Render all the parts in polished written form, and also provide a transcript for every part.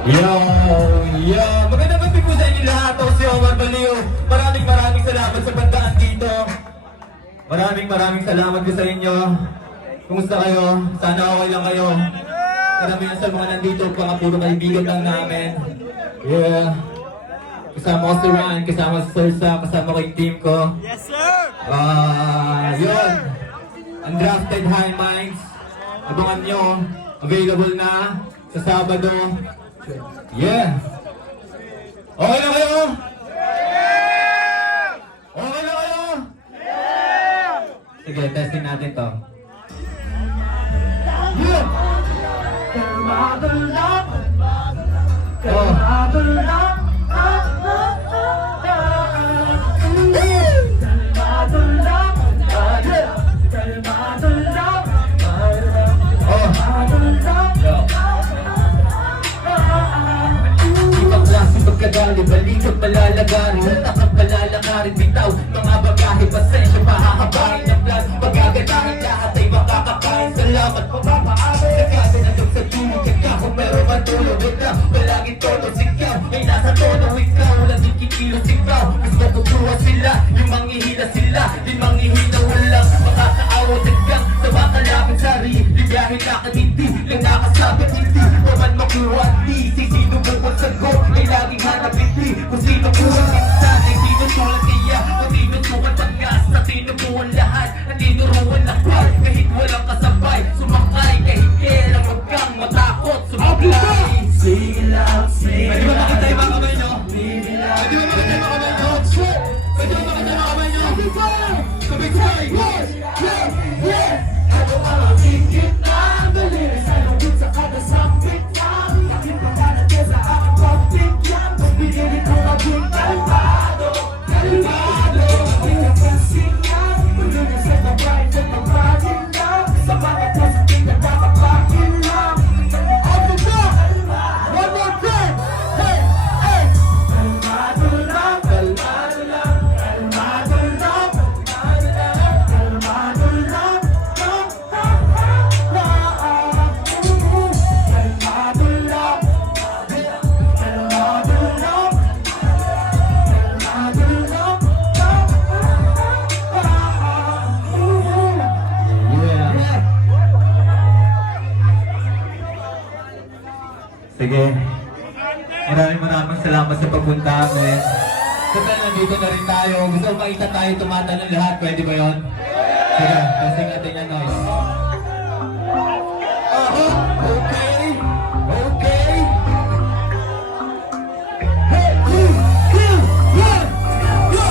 Yo! Yo! Magandang gabi po sa inyo lahat. Ako si Omar Baliw. Maraming salamat sa pagdaan dito. Maraming salamat po sa inyo. Kumusta kayo? Sana okay lang kayo. Karamihan sa mga nandito, mga puro kaibigan lang namin. Yeah. Kasama ko si Ryan, kasama si Sirsa, kasama ko yung team ko. Yes, sir! Yun. Undrafted High Minds. Abangan nyo. Available na sa Sabado. Yeah. Okay na kayo? Okay na kayo? Sige, testing natin to. Yeah. Oh. Pagkadali, balikat malalagarin, utak ang palalakarin, bitaw mga bagahe, pasensya, mahahabain ng plan, pagkaganahin lahat ay makakakain. Salamat, mapapaamin na kasi nandun sa tulog ikaw, pero matulog ikaw, palagi tono sigaw, ay nasa tono ikaw, laging kikilos ikaw, gusto ko buha sila, yung manghihila sila, di manghihila walang makakaawat hanggang sa makalapit sari, libiyahin na hindi, lang nakasabit hindi, paman makuha at di, sisino mo kung sagot, ay laging hanap hindi, kung sino po ang isa, ay sino tulad kaya, kung sino tuwan pagkas, at sino po ang lahat, at tinuruan ng par, kahit walang kasabay, sumakay, kahit kailan huwag kang matakot, sumablay. Sige lang, sige lang. Pwede ba makita yung mga kamay nyo? Pwede ba makita yung mga kamay nyo? Pwede ba makita yung mga kamay nyo? Sabay-sabay! Yeah! Yeah! Ako ang higit ng dalilis, ay lungkot sa kada sakit lang, bakit pa ka natin sa aking pagbigyan, kung pinili ko maging kalmado, kalmado, hindi ka pansingan, pulunin sa babae sa pagpagin lang, sa mga positive na papapagin lang. Up the top! One more time! Hey! Hey! Kalmado lang, kalmado lang, kalmado lang, kalmado lang, kalmado lang, sige. Maraming salamat sa pagpunta namin. Saka nandito na rin tayo. Gusto ko makita tayo tumatanong lahat. Pwede ba yun? Sige, testing natin yan noise. Okay. Okay. Hey, 2, 1, go!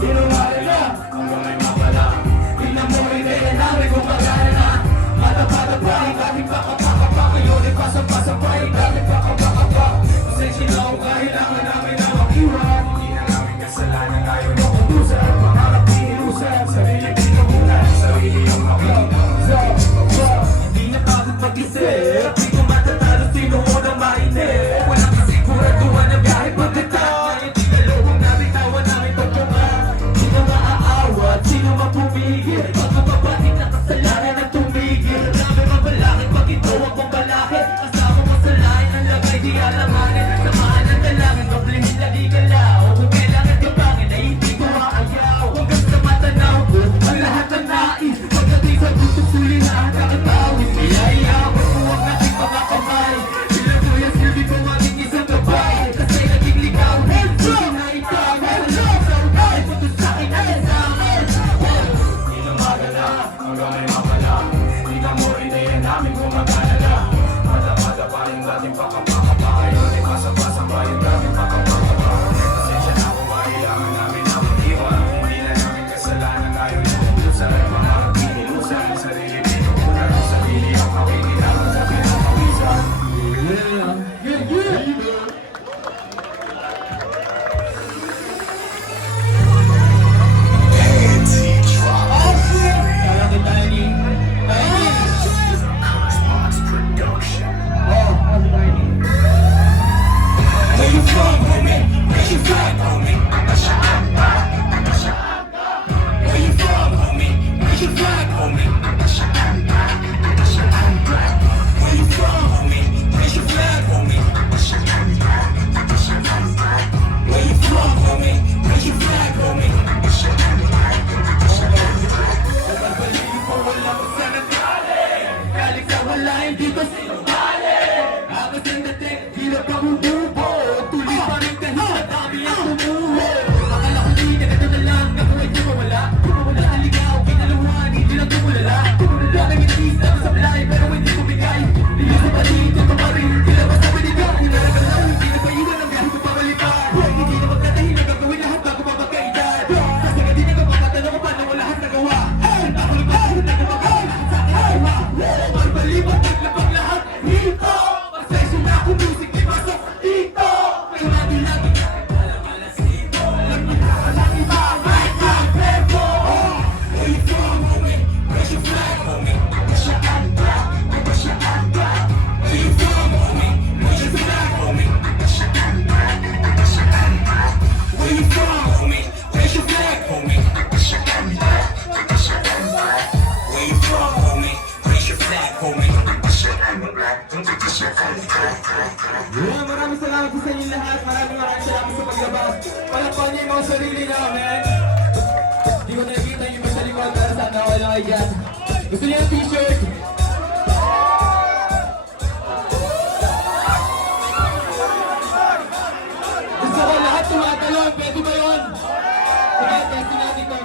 Ginawa na. Hanggang ay mapala. Tingnan mo rin na namin kung magana na. Mata-mata pa, kahit baka ngayon ay pasang-pasang kahit baka pasensya na kung kailangan namin na makiwan. Hindi na namin kasalanan ngayon o kutusan. Pangarap pinusan, sarili pinamunan, sarili ang makinan. Hindi na pagod mag-isip, di ko matatalo sino unang mainip. Walang kasiguraduhan na biyahe pagkatapos. Ngayon di kalubong namin, tawa namin pagpungan. Di na maaawat, sino mapumigil. Pag mababating na kasalanan na tumigil. Marami mabalakit pag ito ang pambalakit. Kasama mo sa lain ang lagay di alamanin. Samahan ng dalangin, pablihin lagi galaw. Kung kailangan yung pangin ay hindi ko maayaw. Hanggang sa matanaw ko, ang lahat ng nais. Pagdating sa gusto suli na ang kakatawin. Iyayawan ko ang aking mga kamay. Sila ko yung silbi ko maging isang gabay. Kasi naging ligaw, hands up! Na ikaw, hands up! Sa ukay, putos sa akin ay sa akin. Di na magana, hanggang ay mapala. Di na mo ideya namin kung magana na. Mada-mada pa rin dating pakapakapakay. Di pasang-pasang ba yung daming pakapakapakay. Pasensya na kung kailangan namin na mag-iwan. Hindi na namin kasalanan tayo na naglusan. Pangarap pinilusan, sarili pinukunan. Sarili ang pakikinaman sa pinapawisan. Where you from, homie? Where you from, homie? Where you from, homie? Where you from, homie? Where you from, homie? Where you from, homie? Yeah, maraming salamat po sa inyo lahat. Maraming salamat sa paglabas. Palakpan niyo yung mga sarili namin. Hindi ko nakikita yung iba sa likod, pero sana wala kayo dyan. Gusto niyo yung t-shirt? Gusto ko lahat tumatalon. Pwede ba yun? Sige, testing natin ko.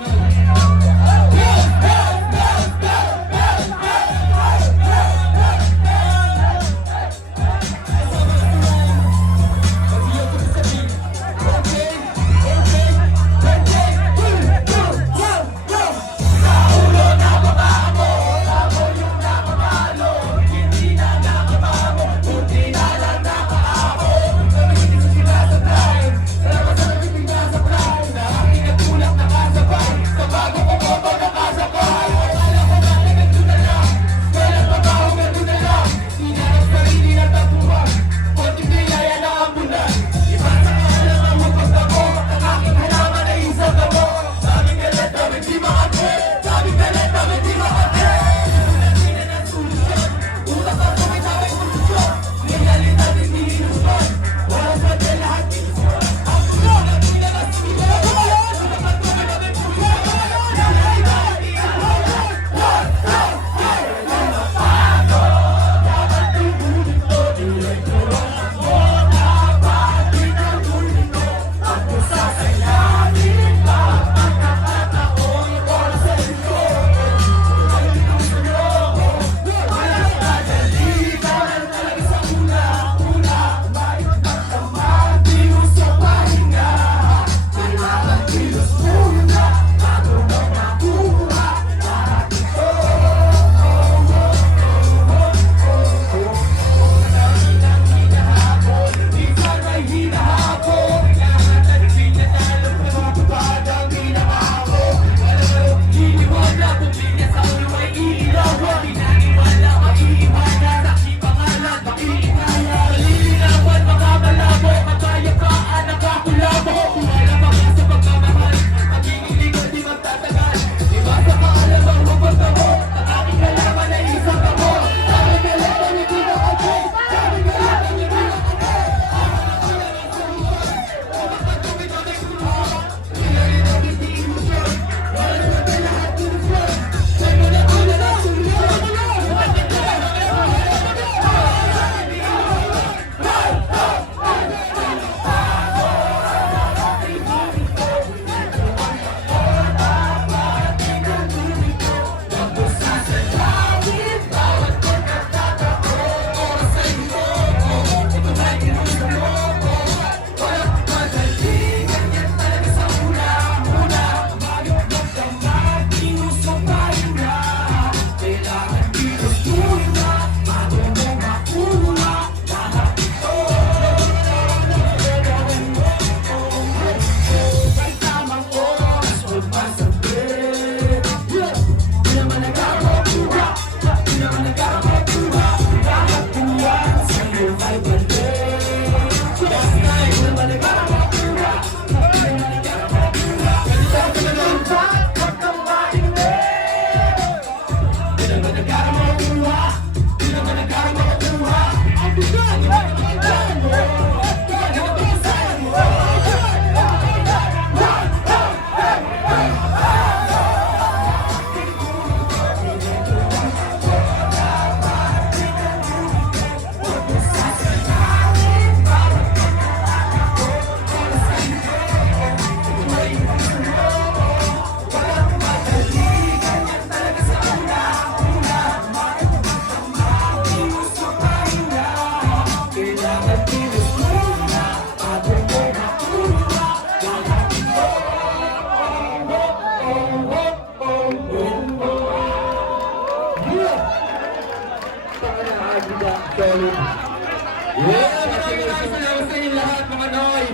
Maraming salamat sa inyo lahat mga Noy.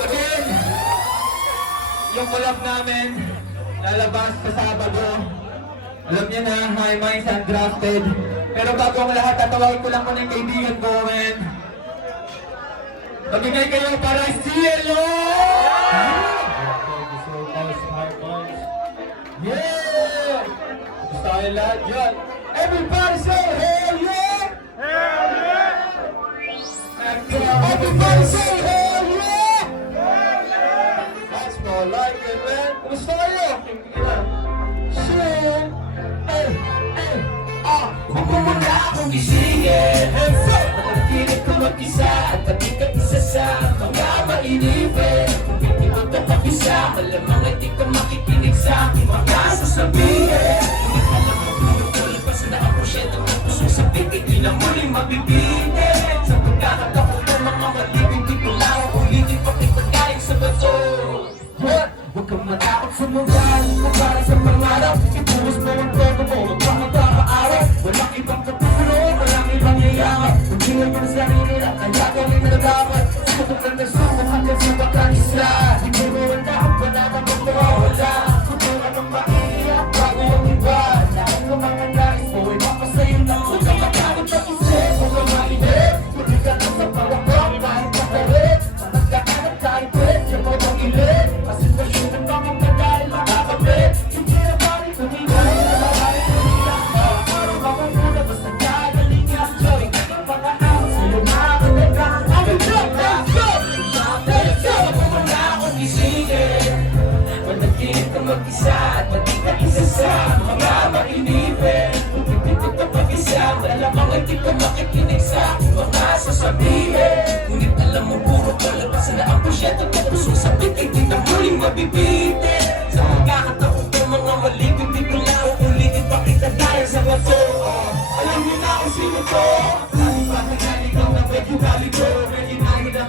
Again, yung collab namin lalabas sa Sabado. Alam niyo na, High Minds Undrafted. Pero bago ang lahat, tatawagin ko lang muna yung kaibigan ko, men. Magigay kayo para Cielo! Yeah! Gusto kayo lahat dyan. Everybody say hell yeah! Hell yeah! Everybody say hell yeah! That's more like it, man. Kumusta kayo? Shit! Kung wala akong gisingin, panaginip ko mag-isa at tabigat isa sa mga mainipin. Kung hindi mo ito pakisa, malamang hindi ka makikinig sa aking mga sasabihin. Hindi alam mo pinutulad pa sa nakaposyento ng pusong sabihin, di na muling mabibitin. Sa pagkakataon ng mga malibing, di ko lang ulitin pakipagkain sa bato. Huwag kang matakot sa mga kung para sa pangarap. Ipuros mo ang todo mo, magpapakaaraw. Walang ibang katulo, walang ibang yayaman. Magdilan mo ng sarili lang, kaya gawin na dapat. Subok lang na subok hanggang sa pagkanisa. Di ko naman dapat, wala na bang mawawala. Subukan ng maiiyak, bago ang iba. Lahat ng mga nais mo, ay mapasayo lang. Huwag kang matakot na isip, huwag kang mainip. Muli ka na sa pawakang, kahit matalit. Matagkakanap kahit pwede, sa bawang ilit. Kasi pasyunan pa mong madahil makakabit. Hindi na balik, tumingay na babae, tumingay. Araw makukula, basta gagaling niya. Sorry, mga out, sa'yo makakalaga. Let's go! Let's go! Let's go! Kung wala akong gisingin, managinip ka mag-isa at maging ka isa sa mga mainipin. Kung hindi ko ito mag-isa, malamang hindi ka makikinig sa aking mga sasabihin. Ngunit alam mo, puro palabasan na ang pusyento ng pusong sabit ay di na muling mabibitin. Sa pagkakataon ko mga maligid, di ko na uulitin pa kita dahil sa bato. Alam niyo na kung sino to. Sabi pa na naligaw na medyo nalito, medyo nahirap.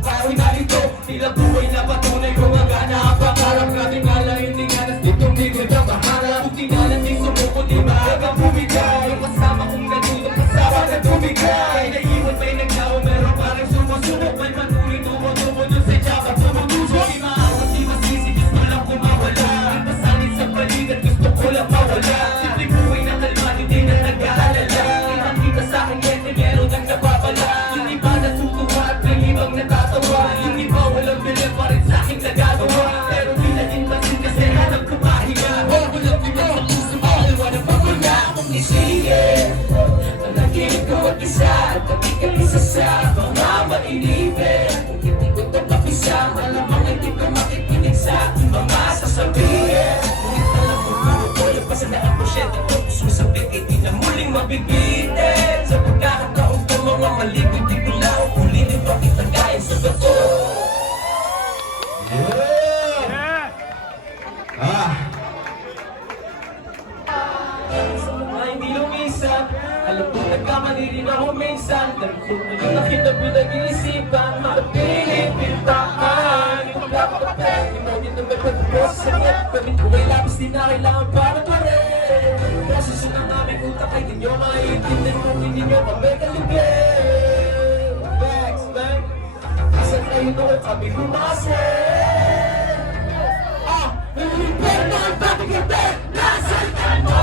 Parang nalito, tila buhay na patunay kung ang gana ang pangarap. Kaming alayin ni ganas ditong bigil na maharap. Kung tinalan di sumuko, di maagang bumigay. Yung kasama kong natulog, kasama na tumigay. Naiwan may naglawa, meron parang sumusubok. May manulit, tumutubo dun sa tsaka tumutusok. Di maawat, di masisi, gusto lang kumawala. Ang pasalit sa balikat, gusto ko lang mawala. Simple buhay na kalmado, di na nag-aalala. Kitang-kita sa akin, yete, meron nang napapala. Yung iba natutuwa at may ibang natatawa. Yung iba walang bilang pa rin sa akin nagagawa. Pero di na din pansin kasi hanap ko pahinga. Walang bilang sa puso mo, liwanag pa wala akong isingin. Managinip ko mag-isa at tabigat isa sa mga mainipin. Kung hindi ko ito pakisa, malamang hindi ka makikinig sa aking mga sasabihin. Ngunit alam ko puro ko, labasan na ang porsyento ko. Pusong sabit, hindi na muling mabibitin. Sa pagkakataon ko mga maligid, di ko na uulitin pa kita gaya sa bato. Sa mga hindi lumisan, alam ko nagkamali rin ako minsan. Dahil kung ngayon na kita pinag-iisipan, mapilit pintahan. Itong kapatid, di mo din naman pagpapos sa ingat. Pamit ko ay labis, di na kailangan para pa rin. Proseso ng aming utak ay di nyo maiintindihan kung hindi nyo kami kaligin. Thanks, man. Isang kayo doon kami bumasin. Nilipin mo ang patigate, nasaan ka mo?